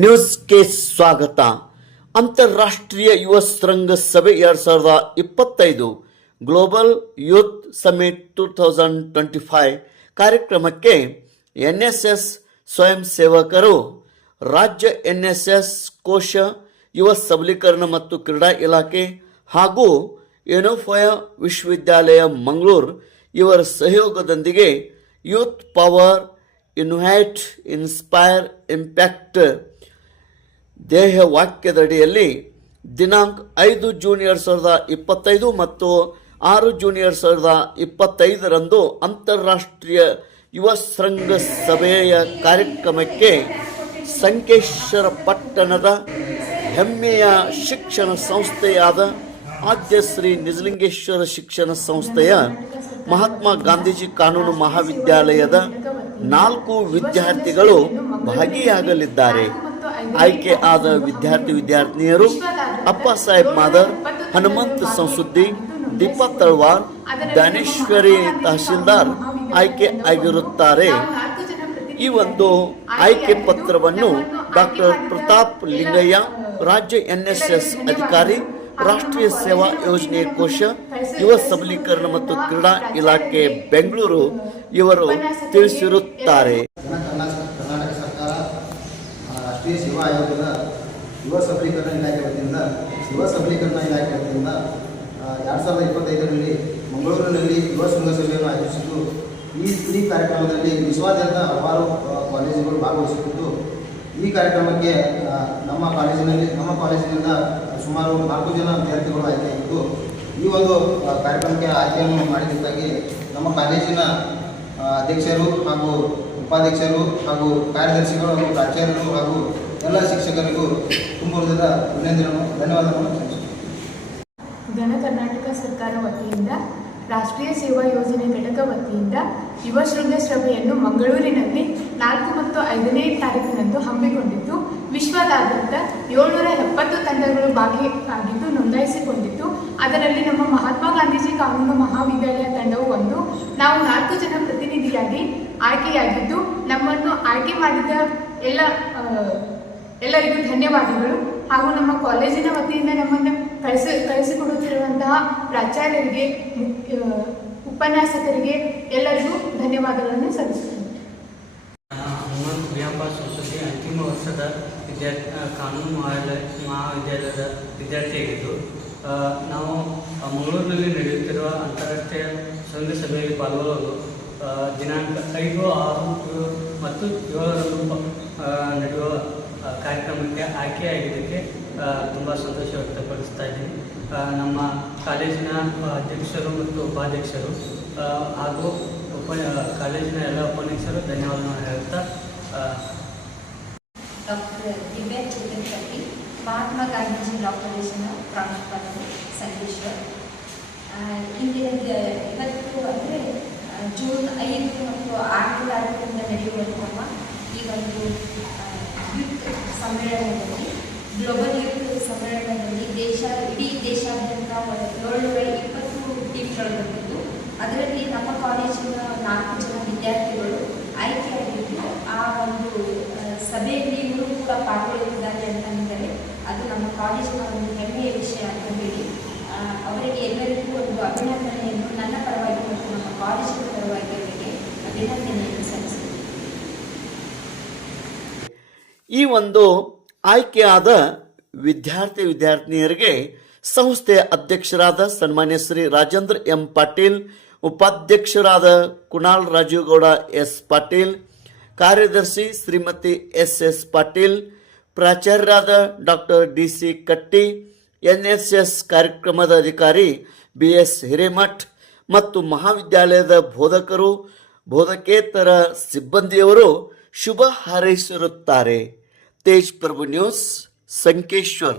ನ್ಯೂಸ್ಗೆ ಸ್ವಾಗತ. ಅಂತಾರಾಷ್ಟ್ರೀಯ ಯುವ ಶೃಂಗ ಸಭೆ ಎರಡ್ ಸಾವಿರದ ಇಪ್ಪತ್ತೈದು global youth summit two thousand twenty five ಕಾರ್ಯಕ್ರಮಕ್ಕೆ ಎನ್ ಎಸ್ ಎಸ್ ಸ್ವಯಂ ಸೇವಕರು, ರಾಜ್ಯ ಎನ್ ಎಸ್ ಎಸ್ ಕೋಶ, ಯುವ ಸಬಲೀಕರಣ ಮತ್ತು ಕ್ರೀಡಾ ಇಲಾಖೆ ಹಾಗೂ ಯುನೋಫಯ ವಿಶ್ವವಿದ್ಯಾಲಯ ಮಂಗಳೂರು ಇವರ ಸಹಯೋಗದೊಂದಿಗೆ youth power invite inspire, impact ದೇಹ ವಾಕ್ಯದಡಿಯಲ್ಲಿ ದಿನಾಂಕ ಐದು ಜೂನ್ ಎರಡು ಸಾವಿರದ ಇಪ್ಪತ್ತೈದು ಮತ್ತು ಆರು ಜೂನ್ ಎರಡು ಸಾವಿರದ ಇಪ್ಪತ್ತೈದರಂದು ಅಂತಾರಾಷ್ಟ್ರೀಯ ಯುವ ಶೃಂಗ ಸಭೆಯ ಕಾರ್ಯಕ್ರಮಕ್ಕೆ ಸಂಕೇಶ್ವರ ಪಟ್ಟಣದ ಹೆಮ್ಮೆಯ ಶಿಕ್ಷಣ ಸಂಸ್ಥೆಯಾದ ಆದ್ಯ ಶ್ರೀ ನಿಜಲಿಂಗೇಶ್ವರ ಶಿಕ್ಷಣ ಸಂಸ್ಥೆಯ ಮಹಾತ್ಮ ಗಾಂಧೀಜಿ ಕಾನೂನು ಮಹಾವಿದ್ಯಾಲಯದ ನಾಲ್ಕು ವಿದ್ಯಾರ್ಥಿಗಳು ಭಾಗಿಯಾಗಲಿದ್ದಾರೆ. ಆಯ್ಕೆ ಆದ ವಿದ್ಯಾರ್ಥಿ ವಿದ್ಯಾರ್ಥಿನಿಯರು ಅಪ್ಪ ಸಾಹೇಬ್ ಮಾದರ್, ಹನುಮಂತ್ ಸಂಸುದ್ದಿ ದೀಪಾ ತಳ್ವಾರ್, ದಾನೇಶ್ವರಿ ತಹಶೀಲ್ದಾರ್ ಆಯ್ಕೆ ಆಗಿರುತ್ತಾರೆ. ಈ ಒಂದು ಆಯ್ಕೆ ಪತ್ರವನ್ನು ಡಾಕ್ಟರ್ ಪ್ರತಾಪ್ ಲಿಂಗಯ್ಯ, ರಾಜ್ಯ ಎನ್ಎಸ್ಎಸ್ ಅಧಿಕಾರಿ ರಾಷ್ಟ್ರೀಯ ಸೇವಾ ಯೋಜನೆ ಕೋಶ ಯುವ ಸಬಲೀಕರಣ ಮತ್ತು ಕ್ರೀಡಾ ಇಲಾಖೆ ಬೆಂಗಳೂರು ಇವರು ತಿಳಿಸಿರುತ್ತಾರೆ. ಕರ್ನಾಟಕ ಸರ್ಕಾರ ರಾಷ್ಟ್ರೀಯ ಸೇವಾ ಆಯೋಗದ ಯುವ ಸಬಲೀಕರಣ ಇಲಾಖೆ ವತಿಯಿಂದ, ಯುವ ಸಬಲೀಕರಣ ಇಲಾಖೆ ವತಿಯಿಂದ ಎರಡು ಸಾವಿರದ ಇಪ್ಪತ್ತೈದರಲ್ಲಿ ಮಂಗಳೂರಿನಲ್ಲಿ ಯುವ ಶೃಂಗಸಭೆಯನ್ನು ಆಯೋಜಿಸಿದ್ದು, ಈ ಈ ಕಾರ್ಯಕ್ರಮದಲ್ಲಿ ವಿಶ್ವಾದ್ಯಂತ ಹಲವಾರು ಕಾಲೇಜುಗಳು ಭಾಗವಹಿಸುತ್ತಿದ್ದು ಈ ಕಾರ್ಯಕ್ರಮಕ್ಕೆ ನಮ್ಮ ಕಾಲೇಜಿನಲ್ಲಿ, ನಮ್ಮ ಕಾಲೇಜಿನಿಂದ ಸುಮಾರು ನಾಲ್ಕು ಜನ ವಿದ್ಯಾರ್ಥಿಗಳು ಆಯ್ಕೆಯಾಗಿದ್ದು ಈ ಒಂದು ಕಾರ್ಯಕ್ರಮಕ್ಕೆ ಆಯ್ಕೆಯನ್ನು ಮಾಡಿದ್ದಕ್ಕಾಗಿ ನಮ್ಮ ಕಾಲೇಜಿನ ಅಧ್ಯಕ್ಷರು ಹಾಗೂ ಉಪಾಧ್ಯಕ್ಷರು ಹಾಗೂ ಕಾರ್ಯದರ್ಶಿಗಳು ಹಾಗೂ ಪ್ರಾಚಾರ್ಯರು ಹಾಗೂ ಎಲ್ಲ ಶಿಕ್ಷಕರಿಗೂ ತುಂಬ ಹೃದಯದ ಅಭಿನಂದನೆ ಧನ್ಯವಾದಗಳನ್ನು. ಘನ ಕರ್ನಾಟಕ ಸರ್ಕಾರ ವತಿಯಿಂದ, ರಾಷ್ಟ್ರೀಯ ಸೇವಾ ಯೋಜನೆ ಘಟಕ ವತಿಯಿಂದ ಯುವ ಶೃಂಗಸಭೆಯನ್ನು ಮಂಗಳೂರಿನಲ್ಲಿ ನಾಲ್ಕು ಮತ್ತು ಐದನೇ ತಾರೀಕಿನಂದು ಹಮ್ಮಿಕೊಂಡಿದ್ದು, ವಿಶ್ವದಾದ್ಯಂತ ಏಳ್ನೂರ ಎಪ್ಪತ್ತು ತಂಡಗಳು ಭಾಗಿಯಾಗಿದ್ದು ನೋಂದಾಯಿಸಿಕೊಂಡಿತ್ತು ಅದರಲ್ಲಿ ನಮ್ಮ ಮಹಾತ್ಮ ಗಾಂಧೀಜಿ ಕಾನೂನು ಮಹಾವಿದ್ಯಾಲಯ ತಂಡವು ಒಂದು. ನಾವು ನಾಲ್ಕು ಜನ ಪ್ರತಿನಿಧಿಯಾಗಿ ಆಯ್ಕೆಯಾಗಿದ್ದು, ನಮ್ಮನ್ನು ಆಯ್ಕೆ ಮಾಡಿದ ಎಲ್ಲ ಎಲ್ಲರಿಗೂ ಧನ್ಯವಾದಗಳು. ಹಾಗೂ ನಮ್ಮ ಕಾಲೇಜಿನ ವತಿಯಿಂದ ನಮ್ಮನ್ನು ಕಳಿಸಿ, ಕಳಿಸಿಕೊಡುತ್ತಿರುವಂತಹ ಪ್ರಾಚಾರ್ಯರಿಗೆ ಉಪನ್ಯಾಸಕರಿಗೆ ಎಲ್ಲರಿಗೂ ಧನ್ಯವಾದಗಳನ್ನು ಸಲ್ಲಿಸುತ್ತೇನೆ. ಸಂಸ್ಕೃತಿ ಅಂತಿಮ ವರ್ಷದ ವಿದ್ಯಾರ್ಥಿ ಕಾನೂನು ಮಹಾವಿದ್ಯಾಲಯ ಮಹಾವಿದ್ಯಾಲಯದ ವಿದ್ಯಾರ್ಥಿಯಾಗಿದ್ದು ನಾವು ಮಂಗಳೂರಿನಲ್ಲಿ ನಡೆಯುತ್ತಿರುವ ಅಂತಾರಾಷ್ಟ್ರೀಯ ಶೃಂಗಸಭೆಯಲ್ಲಿ ಪಾಲ್ಗೊಳ್ಳಲು ಆ, ದಿನಾಂಕ ಐದು ಆರು ಮತ್ತು ಏಳರಂದು ನಡೆಯುವ ಕಾರ್ಯಕ್ರಮಕ್ಕೆ ಆಯ್ಕೆಯಾಗಿದ್ದಕ್ಕೆ ತುಂಬ ಸಂತೋಷ ವ್ಯಕ್ತಪಡಿಸ್ತಾ ಇದ್ದೀನಿ. ನಮ್ಮ ಕಾಲೇಜಿನ ಅಧ್ಯಕ್ಷರು ಮತ್ತು ಉಪಾಧ್ಯಕ್ಷರು ಹಾಗೂ ಉಪ ಕಾಲೇಜಿನ ಎಲ್ಲ ಉಪನ್ಯಾಸರು ಧನ್ಯವಾದಗಳನ್ನು ಹೇಳ್ತಾ ಡಾಕ್ಟರ್ ದಿವ್ಯಾ ಚೇತನ್ ಶೆಟ್ಟಿ ಮಹಾತ್ಮ ಗಾಂಧೀಜಿ ಲಾ ಕಾಲೇಜಿನ ಪ್ರಾಂಶುಪಾಲರು ಸಂಗೇಶ್ವರ್ ದ- ಇವತ್ತು ಅಂದರೆ ಜೂನ್ ಐದು ಮತ್ತು ಆರು ತಾರೀಕಿನಿಂದ ನಡೆಯುವಂತಹ ಈ ಒಂದು ಯೂತ್ ಸಮ್ಮೇಳನದಲ್ಲಿ ಗ್ಲೋಬಲ್ ಯೂತ್ ಸಮ್ಮೇಳನದಲ್ಲಿ ದೇಶ, ಇಡೀ ದೇಶಾದ್ಯಂತ ಏಳ್ನೂರ ಇಪ್ಪತ್ತು ಟೀಮ್ಗಳು ಬಂದಿದ್ದು ಅದರಲ್ಲಿ ನಮ್ಮ ಕಾಲೇಜಿನ ನಾಲ್ಕು ಜನ ವಿದ್ಯಾರ್ಥಿಗಳು ಆಯ್ಕೆಯಾಗಿದ್ದು ಆ ಒಂದು ಸಭೆಯಲ್ಲಿ ಇವರು ಕೂಡ ಪಾಲ್ಗೊಳ್ಳುತ್ತಿದ್ದಾರೆ ಅಂತಂದರೆ ಅದು ನಮ್ಮ ಕಾಲೇಜಿನ ಒಂದು ಹೆಮ್ಮೆಯ ವಿಷಯ ಅಂತ ಹೇಳಿ ಅವರಿಗೆ ಎಲ್ಲರಿಗೂ ಒಂದು ಅಭಿನಂದನೆಯನ್ನು, ನನ್ನ ಪರವಾಗಿ ಮತ್ತು ನಮ್ಮ ಕಾಲೇಜಿನ ಪರವಾಗಿ ಅವರಿಗೆ ಅಭಿನಂದನೆಯನ್ನು ಸಲ್ಲಿಸುತ್ತೇನೆ. ಈ ಒಂದು ಆಯ್ಕೆಯಾದ ವಿದ್ಯಾರ್ಥಿ ವಿದ್ಯಾರ್ಥಿನಿಯರಿಗೆ ಸಂಸ್ಥೆಯ ಅಧ್ಯಕ್ಷರಾದ ಸನ್ಮಾನ್ಯ ಶ್ರೀ ರಾಜೇಂದ್ರ ಎಂ ಪಾಟೀಲ್, ಉಪಾಧ್ಯಕ್ಷರಾದ ಕುಣಾಲ್ ರಾಜುಗೌಡ ಎಸ್ ಪಾಟೀಲ್, ಕಾರ್ಯದರ್ಶಿ Shrimati S S Patil, ಪ್ರಾಚಾರ್ಯರಾದ doctor D C Katti N S S ಕಾರ್ಯಕ್ರಮದ ಅಧಿಕಾರಿ ಬಿ ಎಸ್ ಹಿರೇಮಠ್ ಮತ್ತು ಮಹಾವಿದ್ಯಾಲಯದ ಬೋಧಕರು, ಬೋಧಕೇತರ ಸಿಬ್ಬಂದಿಯವರು ಶುಭ ಹಾರೈಸಿರುತ್ತಾರೆ. ತೇಜ್ ಪ್ರಭು ನ್ಯೂಸ್ ಸಂಕೇಶ್ವರ್.